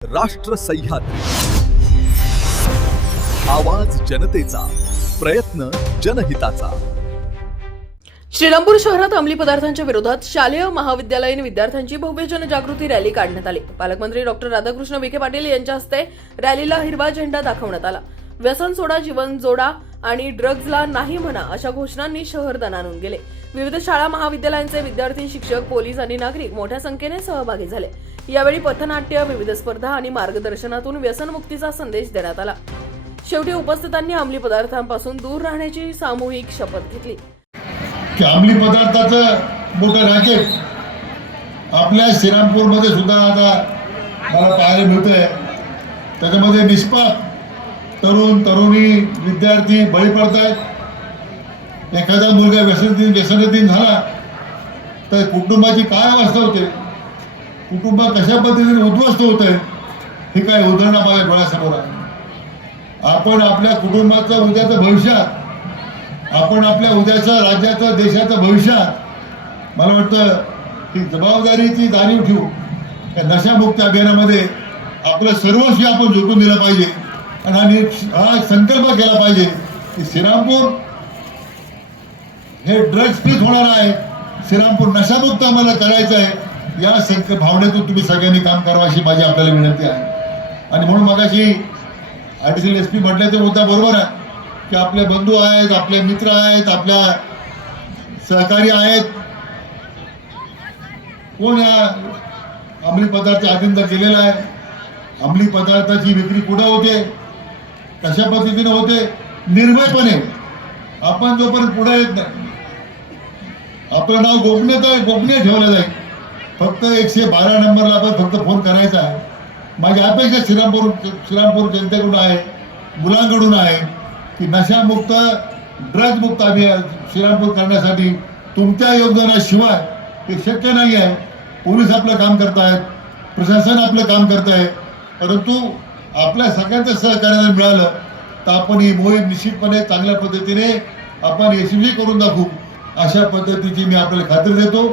राष्ट्र सह्याद्री, आवाज जनतेचा, प्रयत्न जनहिताचा. श्रीरामपूर शहरात अंमली पदार्थांच्या विरोधात शालेय महाविद्यालयीन विद्यार्थ्यांची भव्य जनजागृती रॅली काढण्यात आली. पालकमंत्री डॉक्टर राधाकृष्ण विखे पाटील यांच्या हस्ते रॅलीला हिरवा झेंडा दाखवण्यात आला. व्यसन सोडा, जीवन जोडा आणि ड्रग्जला नाही म्हणा अशा घोषणांनी शहर दणाणून गेले. विविध शाळा महाविद्यालयांचे विद्यार्थी, शिक्षक, पोलीस आणि नागरिक मोठ्या संख्येने सहभागी झाले. यावेळी पथनाट्य, विविध स्पर्धा आणि मार्गदर्शनातून व्यसनमुक्तीचा संदेश देण्यात आला. शेवटी उपस्थितांनी अंमली पदार्थांपासून दूर राहण्याची सामूहिक शपथ घेतली. की अंमली पदार्थाचं मोठं रॅकेट आपल्या श्रीरामपूरमध्ये सुद्धा आता मला पाहायला मिळतंय. त्याच्यामध्ये निष्पाप तरुण तरुणी विद्यार्थी बळी पडत आहेत. एखादा मुलगा व्यसनाधीन झाला तर कुटुंबाची काय अवस्था होते, कुटुंब कशा पद्धतीने उद्ध्वस्त होत आहे हे काय उदाहरणं माझ्या डोळ्यासमोर आहे. आपण आपल्या कुटुंबाचं उद्याचं भविष्यात, आपण आपल्या उद्याचं राज्याचं देशाचं भविष्यात मला वाटतं की जबाबदारीची जाणीव ठेवू या नशामुक्त अभियानामध्ये आपलं सर्वस्वी आपण झोकून दिलं पाहिजे. आणि हा संकल्प केला पाहिजे की श्रीरामपूर हे ड्रग्ज फ्री होणार आहे, श्रीरामपूर नशामुक्त आम्हाला करायचं आहे. या भावनेतून तुम्ही सगळ्यांनी काम करावं अशी माझी आपल्याला विनंती आहे. आणि म्हणून मगाशी ॲडिशनल SP म्हटल्याचा मुद्दा बरोबर आहे की आपले बंधू आहेत, आपले मित्र आहेत, आपल्या सहकारी आहेत. कोण या अंमली पदार्थ अधीन गेलेला आहे, अंमली पदार्थाची विक्री कुठं होते, कशा पद्धतीने होते, निर्भयपणे आपण जोपर्यंत पुढे येत नाही आपलं नाव गोपनीय ठेवलं जाईल. फक्त 112 नंबरला आपण फक्त फोन करायचा आहे. माझी अपेक्षा श्रीरामपूर जनतेकडून आहे, मुलांकडून आहे की नशामुक्त ड्रग्जमुक्त अभियान श्रीरामपूर करण्यासाठी तुमच्या योगदानाशिवाय हे शक्य नाही आहे. पोलीस आपलं काम करतायत, प्रशासन आपलं काम करत आहे, परंतु आपल्या सगळ्यांचं सहकार्य मिळालं तर आपण ही मोहीम निश्चितपणे चांगल्या पद्धतीने आपण यशस्वी करून दाखवू अशा पद्धतीची मी आपल्याला खात्री देतो.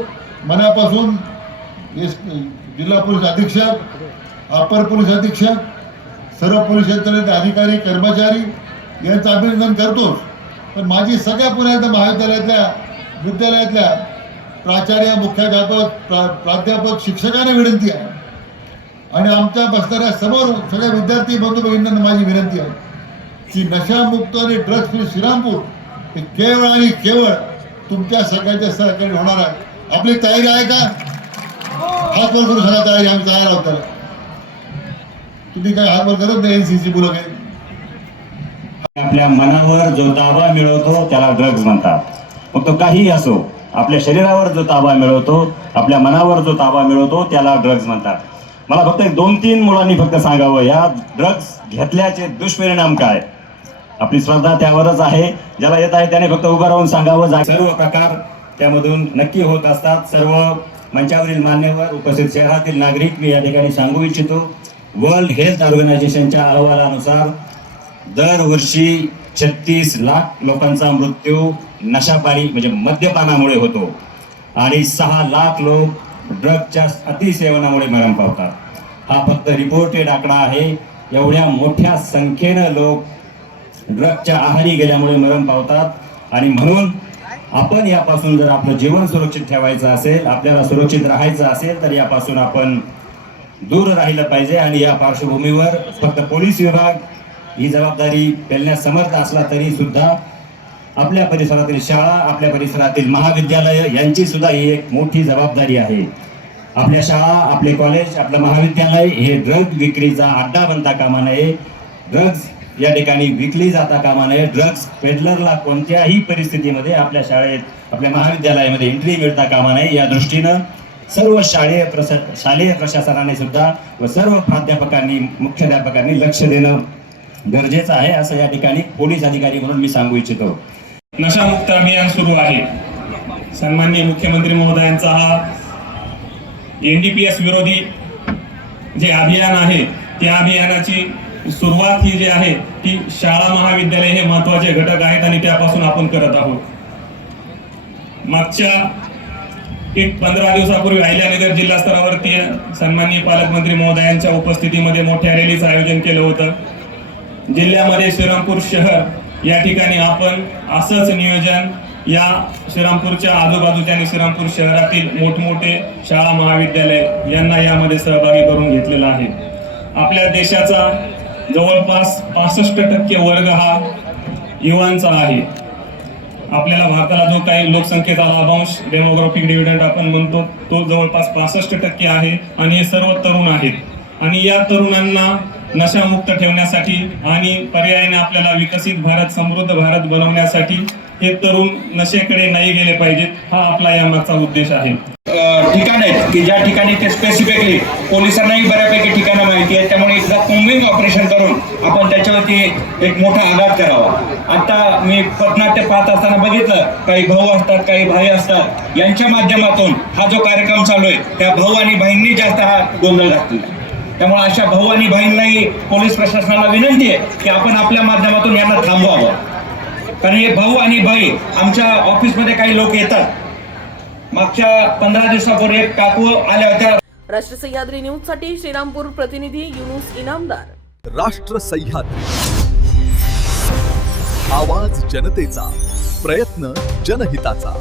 मनापासून जिल्हा पोलीस अधीक्षक, अपर पोलीस अधीक्षक, सर्व पोलीस यंत्रणेचे अधिकारी, कर्मचारी यांचं अभिनंदन करतोच. पण माझी सगळ्या पुण्याच्या महाविद्यालयातल्या विद्यालयातल्या प्राचार्य, मुख्याध्यापक, प्राध्यापक, शिक्षकांना विनंती आहे आणि आमच्या बसणाऱ्या समोर सगळ्या विद्यार्थी बंधू भगिनींना माझी विनंती आहे की नशामुक्त आणि ड्रग्ज फ्री श्रीरामपूर हे केवळ आणि केवळ तुमच्या सगळ्यांच्या सहकार्य होणार आहे. आपली तयारी आहे का? हात वर करू सगळ्या तयारी, आम्ही तयार आहोत. त्याला तुम्ही काय हात वर करत नाही. NCC बोलत आहे. आपल्या मनावर जो ताबा मिळवतो त्याला ड्रग्ज म्हणतात. मग तो काहीही असो, आपल्या शरीरावर जो ताबा मिळवतो, आपल्या मनावर जो ताबा मिळवतो त्याला ड्रग्ज म्हणतात. मला फक्त 2-3 मुलांनी फक्त सांगावं या ड्रग्ज घेतल्याचे दुष्परिणाम काय. आपली श्रद्धा त्यावरच आहे. ज्याला येत आहे त्याने फक्त उभं राहून सांगावं. सर्व प्रकार त्यामधून नक्की होत असतात. सर्व मंचावरील मान्यवर, उपस्थित शहरातील नागरिक मी या ठिकाणी सांगू इच्छितो. वर्ल्ड हेल्थ ऑर्गनायझेशनच्या अहवालानुसार दरवर्षी 36 लाख लोकांचा मृत्यू नशापानी म्हणजे मद्यपानामुळे होतो आणि 6 लाख लोक ड्रगच्या अतिसेवनामुळे मरण पावतात. हा फक्त रिपोर्टेड आकडा आहे. एवढ्या मोठ्या संख्येनं लोक ड्रगच्या आहारी गेल्यामुळे मरण पावतात आणि म्हणून आपण यापासून जर आपलं जीवन सुरक्षित ठेवायचं असेल, आपल्याला सुरक्षित राहायचं असेल तर यापासून आपण दूर राहिलं पाहिजे. आणि या पार्श्वभूमीवर फक्त पोलीस विभाग ही जबाबदारी पेलण्यास समर्थ असला तरी सुद्धा आपल्या परिसरातील शाळा, आपल्या परिसरातील महाविद्यालय यांची सुद्धा ही एक मोठी जबाबदारी आहे. आपल्या शाळा, आपले कॉलेज, आपलं महाविद्यालय हे ड्रग विक्रीचा अड्डा बनता कामा नये. ड्रग्ज या ठिकाणी विकली जाता कामा नये. ड्रग्ज पेडलरला कोणत्याही परिस्थितीमध्ये आपल्या शाळेत, आपल्या महाविद्यालयामध्ये एंट्री मिळता कामा नये. या दृष्टीनं सर्व शालेय प्रशासनाने सुद्धा व सर्व प्राध्यापकांनी, मुख्याध्यापकांनी लक्ष देणं गरजेचं आहे असं या ठिकाणी पोलीस अधिकारी म्हणून मी सांगू इच्छितो. नशामुक्त अभियान सुरू आहे. सन्माननीय मुख्यमंत्री महोदयांचा हा NDPS विरोधी जे अभियान आहे त्या अभियानाची सुरुवात ही जी आहे ती शाळा, महाविद्यालय हे महत्त्वाचे घटक आहेत आणि त्यापासून आपण करत आहोत. मागच्या एक 15 दिवसापूर्वी अहिल्यानगर जिल्हा स्तरावरती सन्माननीय पालकमंत्री महोदयांच्या उपस्थितीमध्ये मोठ्या रॅलीचं आयोजन केलं होतं. जिल्ह्यामध्ये श्रीरामपूर शहर या ठिकाणी आपण असंच नियोजन या श्रीरामपूरच्या आजूबाजूच्या आणि श्रीरामपूर शहरातील मोठमोठे शाळा महाविद्यालय यांना यामध्ये सहभागी करून घेतलेला आहे. आपल्या देशाचा जवळपास 65% वर्ग हा युवांचा आहे. आपल्याला भारताला जो काही लोकसंख्येचा लाभांश डेमोग्राफिक डिव्हिडंड आपण म्हणतो तो जवळपास 65% आहे आणि हे सर्व तरुण आहेत आणि या तरुणांना नशामुक्त ठेवण्यासाठी आणि पर्यायाने आपल्याला विकसित भारत समृद्ध भारत बनवण्यासाठी हे तरुण नशेकडे नाही गेले पाहिजेत, हा आपला यामागचा उद्देश आहे. ठिकाण आहेत की ज्या ठिकाणी ते स्पेसिफिकली पोलिसांनाही बऱ्यापैकी ठिकाणं माहिती आहेत, त्यामुळे एकदा कोम्बिंग ऑपरेशन करून आपण त्याच्यावरती एक मोठा आघात करावा. आता मी पथनाट्य पाहत असताना बघितलं, काही भाऊ असतात, काही भाई असतात, यांच्या माध्यमातून हा जो कार्यक्रम चालू आहे त्या भाऊ आणि बहिणी जास्त हा गोंधळ घातला. त्यामुळे अशा भाऊ आणि बहिणीलाही पोलीस प्रशासनाला विनंती आहे की आपण आपल्या माध्यमातून यांना थांबवावं. कारण हे भाऊ आणि भाई आमच्या ऑफिसमध्ये काही लोक येतात. मागच्या 15 दिवसापूर्वी एक काकू आल्या होत्या. राष्ट्र सह्याद्री न्यूज साठी श्रीरामपूर प्रतिनिधी युनुस इनामदार. राष्ट्र सह्याद्री, आवाज जनतेचा, प्रयत्न जनहिताचा.